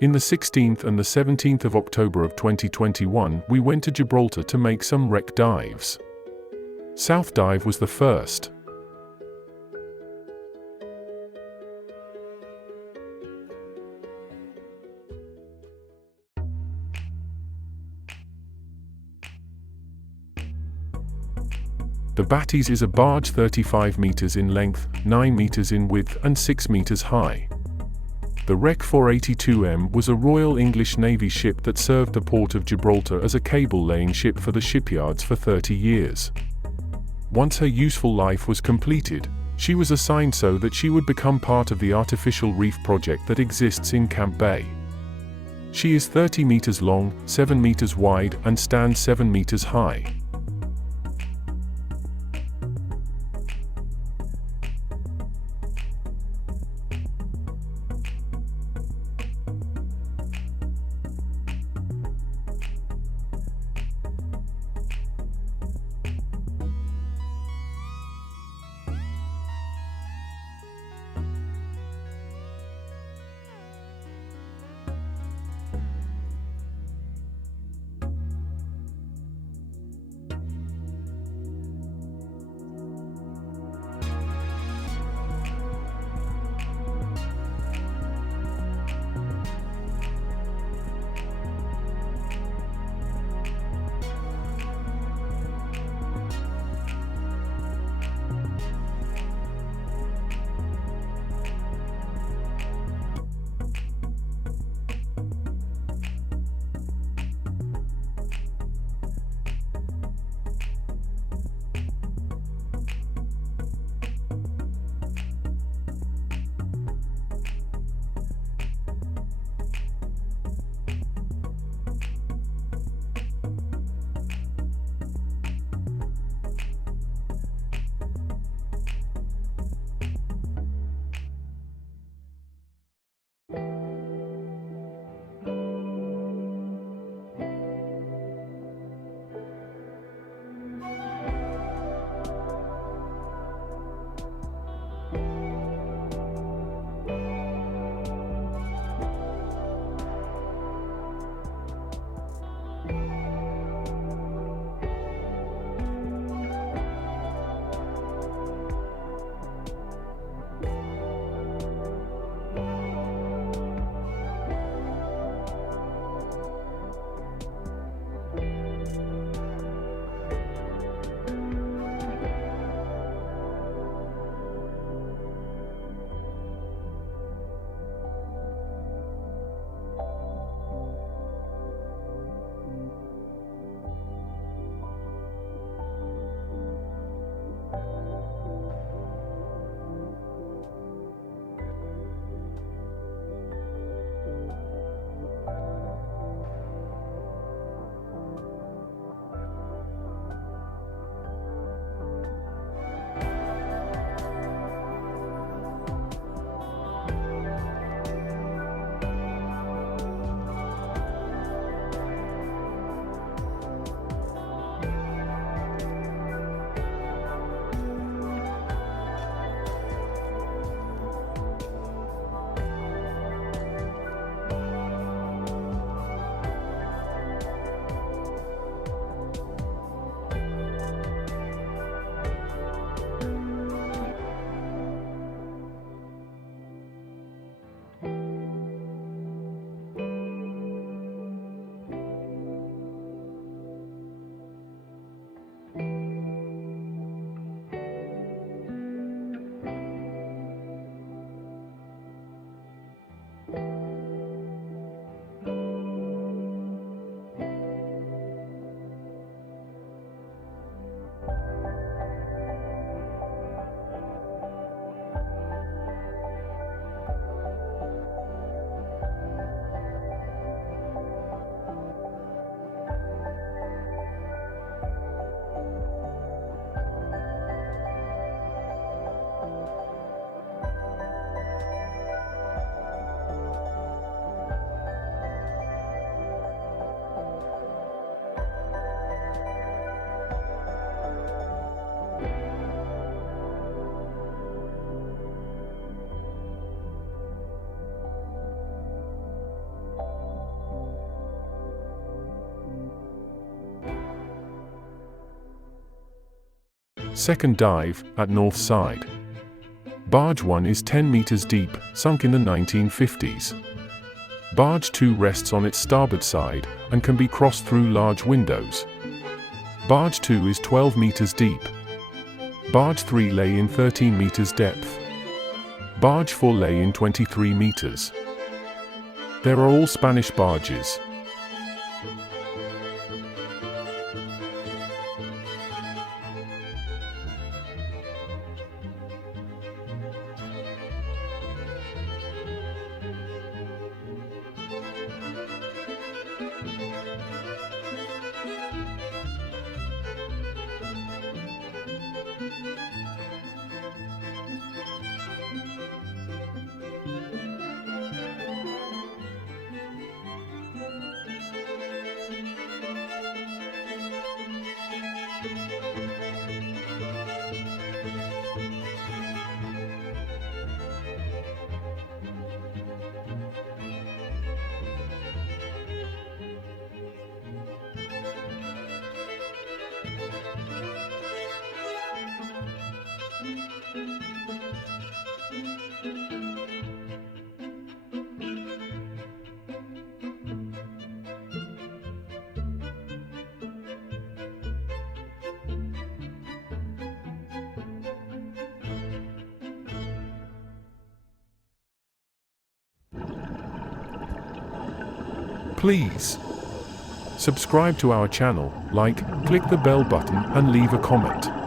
In the 16th and the 17th of October of 2021, we went to Gibraltar to make some wreck dives. South dive was the first. The Batties is a barge 35 meters in length, 9 meters in width and 6 meters high. The wreck 482M was a Royal English Navy ship that served the port of Gibraltar as a cable-laying ship for the shipyards for 30 years. Once her useful life was completed, she was assigned so that she would become part of the artificial reef project that exists in Camp Bay. She is 30 meters long, 7 meters wide and stands 7 meters high. Second dive, at north side. Barge 1 is 10 meters deep, sunk in the 1950s. Barge 2 rests on its starboard side, and can be crossed through large windows. Barge 2 is 12 meters deep. Barge 3 lay in 13 meters depth. Barge 4 lay in 23 meters. There are all Spanish barges. Please subscribe to our channel, like, click the bell button and leave a comment.